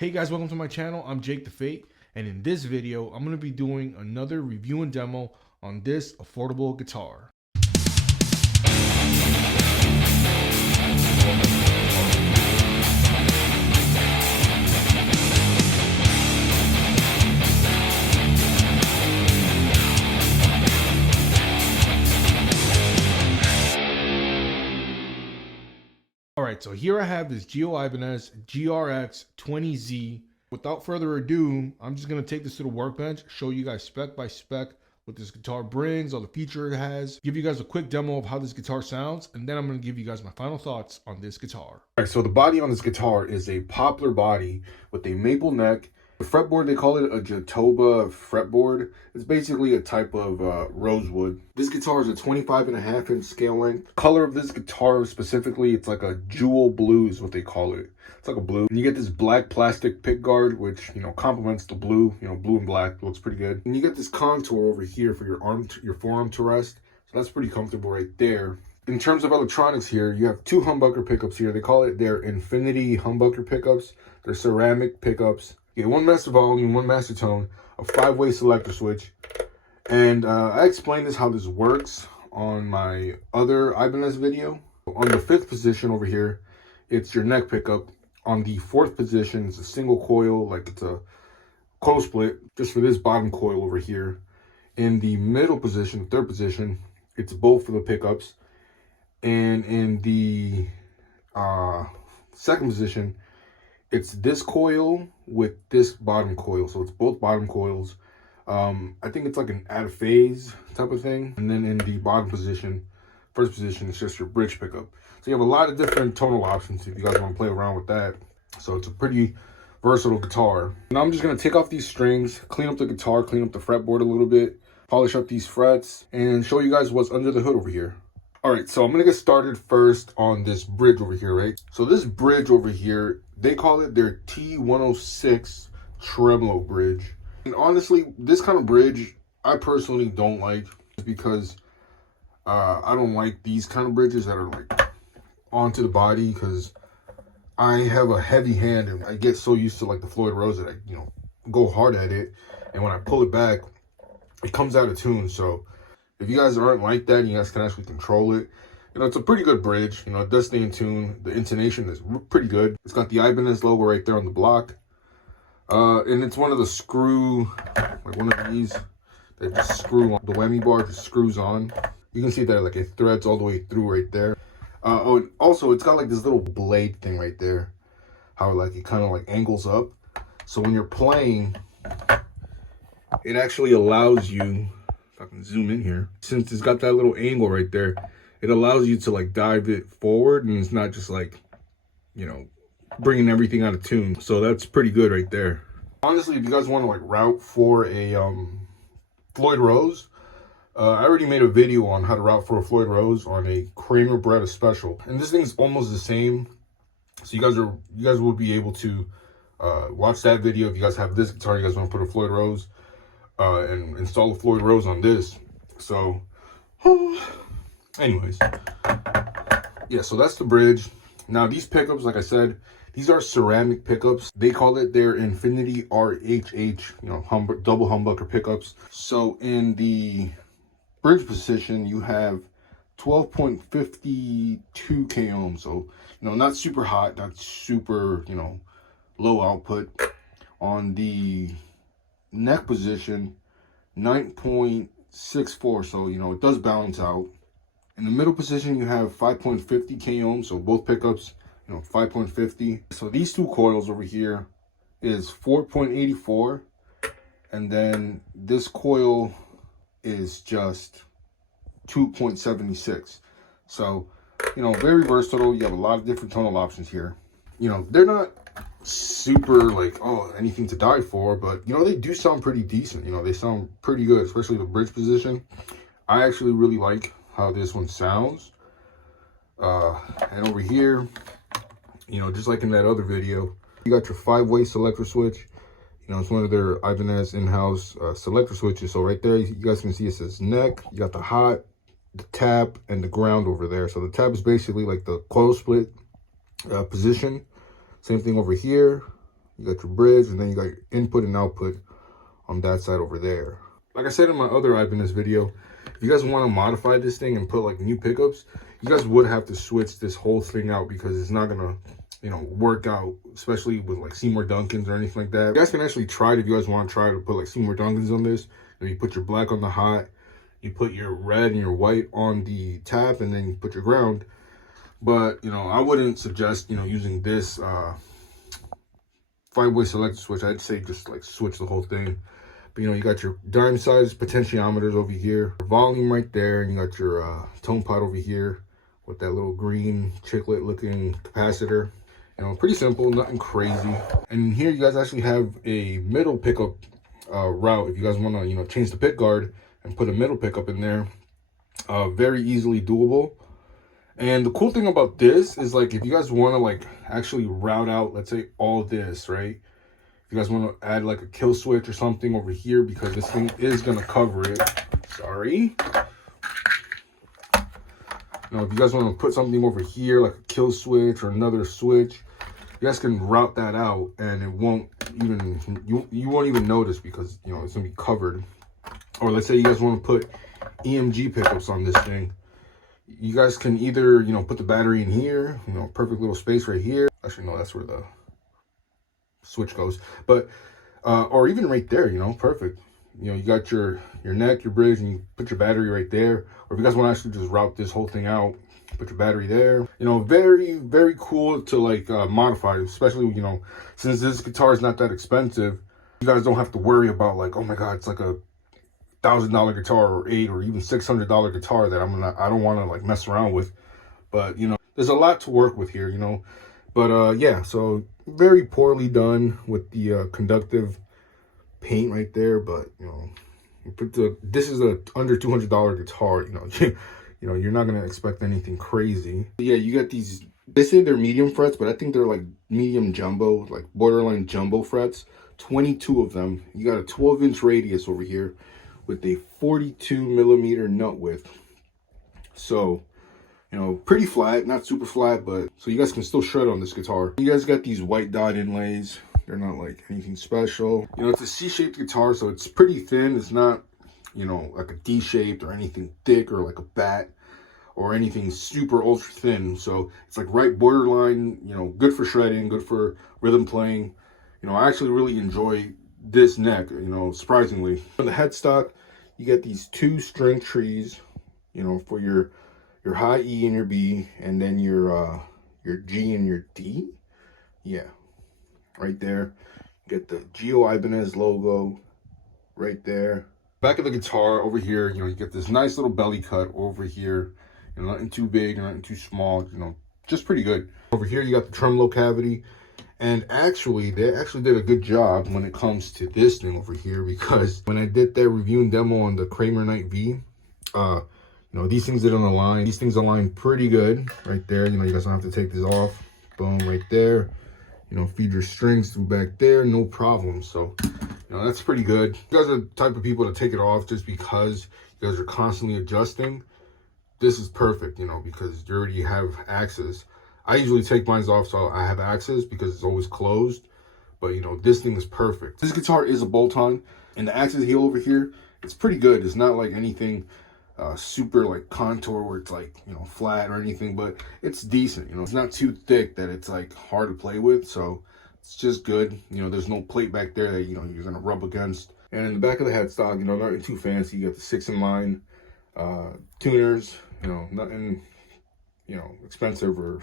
Hey guys, welcome to my channel. I'm Jake the Fate, and in this video, I'm going to be doing another review and demo on this affordable guitar. Alright, so here I have this Gio Ibanez GRX20Z. Without further ado, I'm just going to take this to the workbench, show you guys spec by spec what this guitar brings, all the features it has, give you guys a quick demo of how this guitar sounds, and then I'm going to give you guys my final thoughts on this guitar. Alright, so the body on this guitar is a poplar body with a maple neck. The fretboard, they call it a Jatoba fretboard. It's basically a type of rosewood. This guitar is a 25.5-inch scale length. Color of this guitar specifically, it's like a jewel blue is what they call it. It's like a blue. And you get this black plastic pick guard, which, you know, complements the blue. You know, blue and black looks pretty good. And you get this contour over here for your forearm to rest. So that's pretty comfortable right there. In terms of electronics here, you have two humbucker pickups here. They call it their Infinity humbucker pickups. They're ceramic pickups. You get one master volume, one master tone, a 5-way selector switch. And I explained how this works on my other Ibanez video. On the 5th position over here, it's your neck pickup. On the 4th position, it's a single coil, like it's a coil split, just for this bottom coil over here. In the middle position, 3rd position, it's both for the pickups. And in the 2nd position, it's this coil with this bottom coil. So it's both bottom coils. I think it's like an out of phase type of thing. And then in the bottom position, 1st position, it's just your bridge pickup. So you have a lot of different tonal options if you guys want to play around with that. So it's a pretty versatile guitar. Now I'm just going to take off these strings, clean up the guitar, clean up the fretboard a little bit, polish up these frets, and show you guys what's under the hood over here. All right, so I'm going to get started first on this bridge over here, right? So this bridge over here, they call it their T106 tremolo bridge. And honestly, this kind of bridge, I personally don't like, because I don't like these kind of bridges that are like onto the body, because I have a heavy hand and I get so used to like the Floyd Rose that I, you know, go hard at it. And when I pull it back, it comes out of tune. So if you guys aren't like that, you guys can actually control it. You know, it's a pretty good bridge. You know, it does stay in tune. The intonation is pretty good. It's got the Ibanez logo right there on the block. And it's one of the screw, like one of these that just screw on. The whammy bar just screws on. You can see that like it threads all the way through right there. Oh, and also it's got like this little blade thing right there. How like it kind of like angles up. So when you're playing, it actually allows you, if I can zoom in here, since it's got that little angle right there, it allows you to like dive it forward, and it's not just like, you know, bringing everything out of tune. So that's pretty good right there. Honestly, if you guys want to like route for a Floyd Rose, I already made a video on how to route for a Floyd Rose on a Kramer Beretta Special, and this thing's almost the same. So you guys will be able to watch that video. If you guys have this guitar, you guys want to put a Floyd Rose and install a Floyd Rose on this. So anyways, yeah, so that's the bridge. Now these pickups, like I said, these are ceramic pickups. They call it their Infinity RHH, you know, double humbucker pickups. So in the bridge position, you have 12.52 k ohms. So, you know, not super hot, not super, you know, low output. On the neck position, 9.64. So, you know, it does balance out. In the middle position, you have 5.50 k ohms. So both pickups, you know, 5.50. So these two coils over here is 4.84. And then this coil is just 2.76. So, you know, very versatile. You have a lot of different tonal options here. You know, they're not super like, oh, anything to die for, but you know, they do sound pretty decent. You know, they sound pretty good, especially the bridge position. I actually really like how this one sounds. And over here, you know, just like in that other video, you got your 5-way selector switch. You know, it's one of their Ibanez in-house selector switches. So right there, you guys can see it says neck. You got the hot, the tap, and the ground over there. So the tap is basically like the coil split position. Same thing over here. You got your bridge, and then you got your input and output on that side over there. Like I said in my other Ibanez video, if you guys want to modify this thing and put like new pickups, you guys would have to switch this whole thing out because it's not gonna, you know, work out, especially with like Seymour Duncans or anything like that. You guys can actually try it if you guys want to try to put like Seymour Duncans on this. And you put your black on the hot, you put your red and your white on the tap, and then you put your ground. But, you know, I wouldn't suggest, you know, using this 5-way selector switch. I'd say just like switch the whole thing. But, you know, you got your dime size potentiometers over here, volume right there, and you got your tone pot over here with that little green chiclet looking capacitor. You know, pretty simple, nothing crazy. And here you guys actually have a middle pickup route if you guys want to, you know, change the pick guard and put a middle pickup in there. Very easily doable. And the cool thing about this is, like, if you guys want to like actually route out, let's say all this, right? If you guys want to add like a kill switch or something over here, because this thing is going to cover it. Sorry. You know, if you guys want to put something over here, like a kill switch or another switch, you guys can route that out, and it won't even, you won't even notice because, you know, it's going to be covered. Or let's say you guys want to put EMG pickups on this thing. You guys can either, you know, put the battery in here, you know, perfect little space right here. Actually, no, that's where the switch goes. But, or even right there, you know, perfect. You know, you got your neck, your bridge, and you put your battery right there. Or if you guys want to actually just route this whole thing out, put your battery there. You know, very, very cool to like modify, especially, you know, since this guitar is not that expensive. You guys don't have to worry about like, oh my God, it's like a $1,000 guitar or $800 or even $600 guitar that I don't want to like mess around with. But, you know, there's a lot to work with here, you know. But yeah, so very poorly done with the conductive paint right there. But, you know, this is a under $200 guitar, you know. You know, you're not gonna expect anything crazy. But yeah, you got these, they say they're medium frets, but I think they're like medium jumbo, like borderline jumbo frets. 22 of them. You got a 12-inch radius over here with a 42mm nut width. So, you know, pretty flat, not super flat, but so you guys can still shred on this guitar. You guys got these white dot inlays. They're not like anything special. You know, it's a C-shaped guitar, so it's pretty thin. It's not, you know, like a D-shaped or anything thick or like a bat or anything super ultra thin. So it's like right borderline, you know, good for shredding, good for rhythm playing. You know, I actually really enjoy this neck, you know, surprisingly. On the headstock, you get these 2 string trees, you know, for your high E and your B, and then your G and your D. Yeah, right there. You get the Gio Ibanez logo right there. Back of the guitar over here, you know, you get this nice little belly cut over here. You know, nothing too big, nothing too small, you know, just pretty good. Over here, you got the tremolo cavity. And actually, they actually did a good job when it comes to this thing over here, because when I did that review and demo on the Kramer Knight V, you know, these things didn't align. These things align pretty good right there. You know, you guys don't have to take this off. Boom, right there. You know, feed your strings through back there, no problem. So, you know, that's pretty good. You guys are the type of people to take it off just because you guys are constantly adjusting. This is perfect, you know, because you already have access. I usually take mine off so I have access because it's always closed. But, you know, this thing is perfect. This guitar is a bolt-on, and the access heel over here, it's pretty good. It's not like anything super like contour where it's like, you know, flat or anything, but it's decent. You know, it's not too thick that it's like hard to play with. So it's just good. You know, there's no plate back there that, you know, you're going to rub against. And in the back of the headstock, you know, nothing too fancy. You got the 6-in-line tuners, you know, nothing, you know, expensive or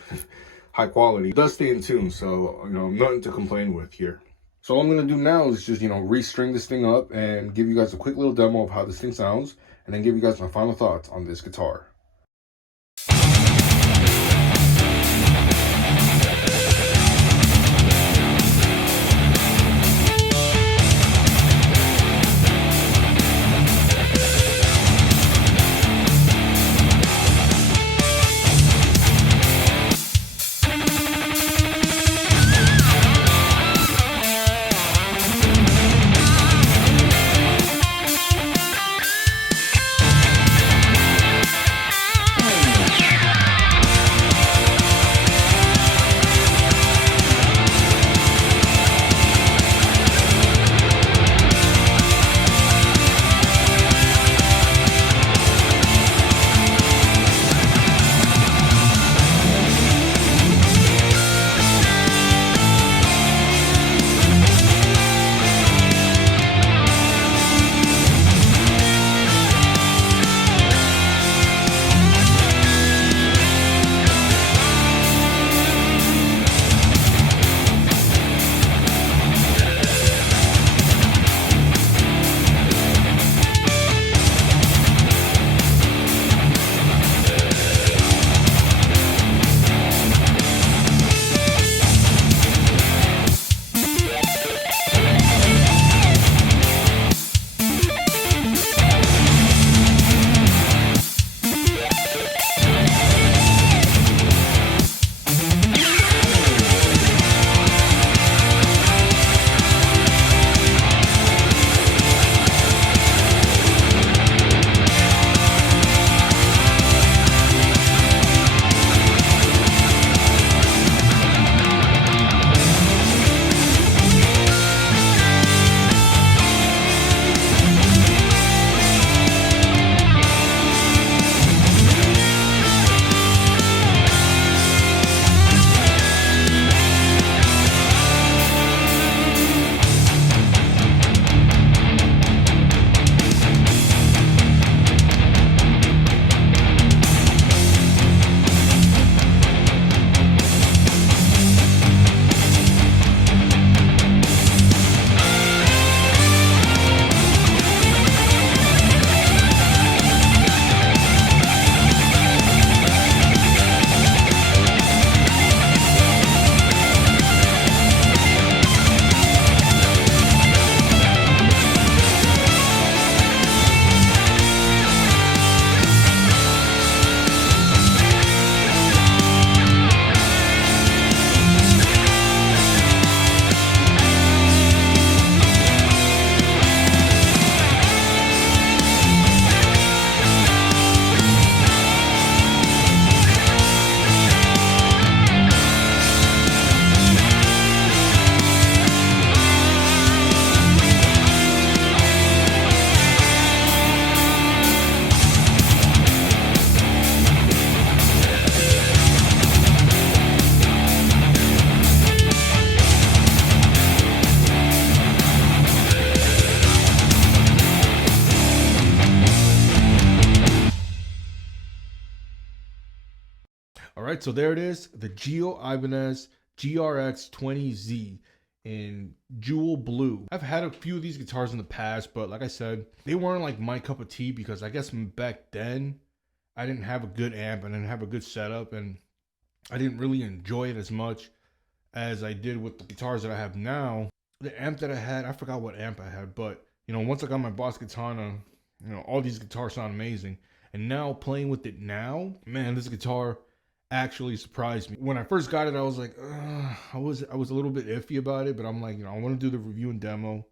high quality. It does stay in tune, so, you know, nothing to complain with here. So all I'm going to do now is just, you know, restring this thing up and give you guys a quick little demo of how this thing sounds, and then give you guys my final thoughts on this guitar. right, so there it is, the Gio Ibanez GRX20Z in jewel blue. I've had a few of these guitars in the past, but like I said, they weren't like my cup of tea because I guess back then I didn't have a good amp, I didn't have a good setup, and I didn't really enjoy it as much as I did with the guitars that I have now. The amp that I had, I forgot what amp I had, but you know, once I got my Boss Katana, you know, all these guitars sound amazing. And now playing with it now, man, this guitar actually surprised me. When I first got it, I was like, I was a little bit iffy about it, but I'm like, you know, I want to do the review and demo.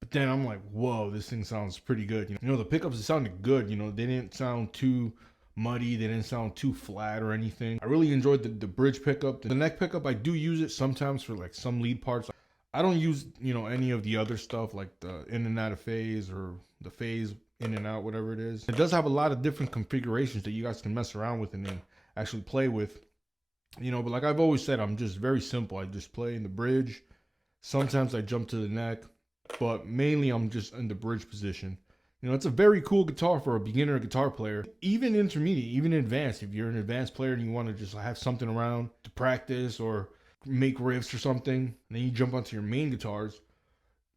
But then I'm like, whoa, this thing sounds pretty good. You know, the pickups, it sounded good. You know, they didn't sound too muddy, they didn't sound too flat or anything. I really enjoyed the bridge pickup. The neck pickup, I do use it sometimes for like some lead parts. I don't use, you know, any of the other stuff like the in and out of phase or the phase in and out, whatever it is. It does have a lot of different configurations that you guys can mess around with and then actually play with, you know, but like I've always said, I'm just very simple. I just play in the bridge. Sometimes I jump to the neck, but mainly I'm just in the bridge position. You know, it's a very cool guitar for a beginner guitar player, even intermediate, even advanced. If you're an advanced player and you want to just have something around to practice or make riffs or something, and then you jump onto your main guitars,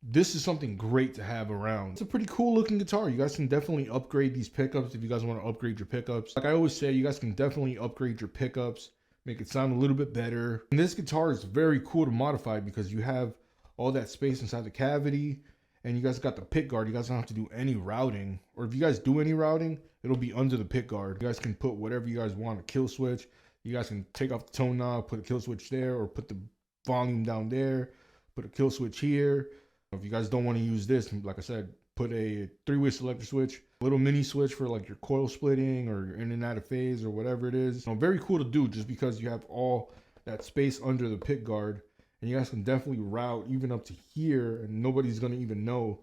this is something great to have around. It's a pretty cool looking guitar. You guys can definitely upgrade these pickups if you guys want to upgrade your pickups. Like I always say, you guys can definitely upgrade your pickups, make it sound a little bit better. And this guitar is very cool to modify because you have all that space inside the cavity, and you guys got the pick guard. You guys don't have to do any routing, or if you guys do any routing, it'll be under the pick guard. You guys can put whatever you guys want, a kill switch. You guys can take off the tone knob, put a kill switch there, or put the volume down there, put a kill switch here. If you guys don't want to use this, like I said, put a 3-way selector switch, a little mini switch for like your coil splitting or your in and out of phase or whatever it is. You know, very cool to do just because you have all that space under the pick guard, and you guys can definitely route even up to here and nobody's going to even know,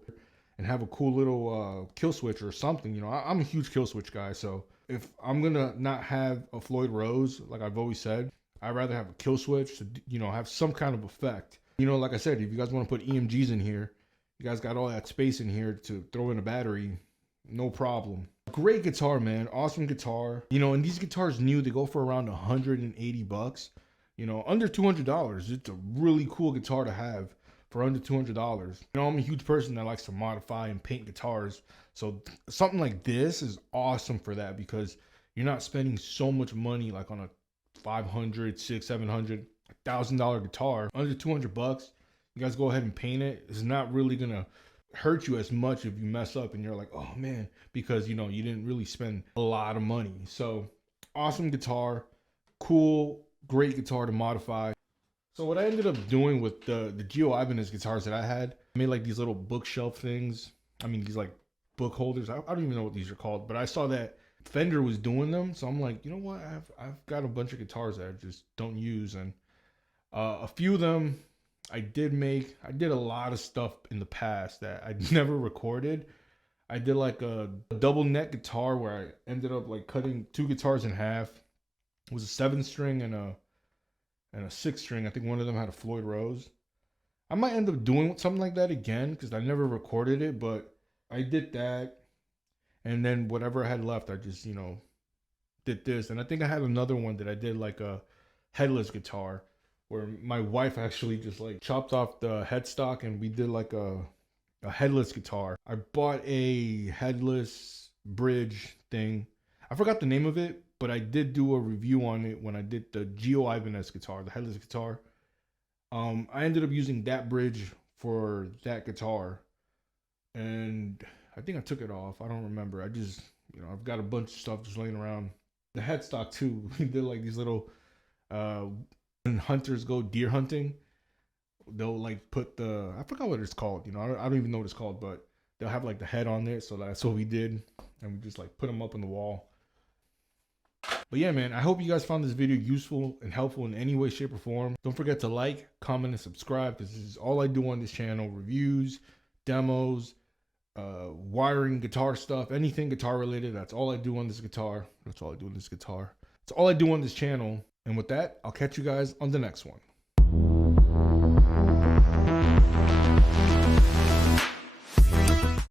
and have a cool little kill switch or something. You know, I'm a huge kill switch guy, so if I'm going to not have a Floyd Rose, like I've always said, I'd rather have a kill switch to, you know, have some kind of effect. You know, like I said, if you guys want to put EMGs in here, you guys got all that space in here to throw in a battery, no problem. Great guitar, man. Awesome guitar. You know, and these guitars new, they go for around 180 bucks. You know, under $200. It's a really cool guitar to have for under $200. You know, I'm a huge person that likes to modify and paint guitars. So something like this is awesome for that because you're not spending so much money like on a $500, $600, $700, $1,000 guitar. Under 200 bucks, you guys go ahead and paint it. It's not really gonna hurt you as much if you mess up and you're like, oh man, because you know you didn't really spend a lot of money. So awesome guitar, cool, great guitar to modify. So what I ended up doing with the Gio Ibanez guitars that I had, I made like these little bookshelf things. I mean, these like book holders. I don't even know what these are called, but I saw that Fender was doing them, so I'm like, you know what? I've got a bunch of guitars that I just don't use, and a few of them I did a lot of stuff in the past that I never recorded. I did like a double neck guitar where I ended up like cutting 2 guitars in half. It was a 7-string and a 6-string. I think one of them had a Floyd Rose. I might end up doing something like that again because I never recorded it, but I did that. And then whatever I had left, I just, you know, did this. And I think I had another one that I did like a headless guitar where my wife actually just like chopped off the headstock and we did like a headless guitar. I bought a headless bridge thing. I forgot the name of it, but I did do a review on it when I did the Gio Ibanez guitar, the headless guitar. I ended up using that bridge for that guitar, and I think I took it off. I don't remember. I just, you know, I've got a bunch of stuff just laying around. The headstock too. We did like these little, when hunters go deer hunting, they'll like put I forgot what it's called. You know, I don't even know what it's called, but they'll have like the head on there. So that's what we did. And we just like put them up on the wall. But yeah, man, I hope you guys found this video useful and helpful in any way, shape, or form. Don't forget to like, comment, and subscribe. This is all I do on this channel. Reviews, demos, wiring, guitar stuff, anything guitar related. That's all I do on this guitar. That's all I do on this guitar. That's all I do on this channel. And with that, I'll catch you guys on the next one.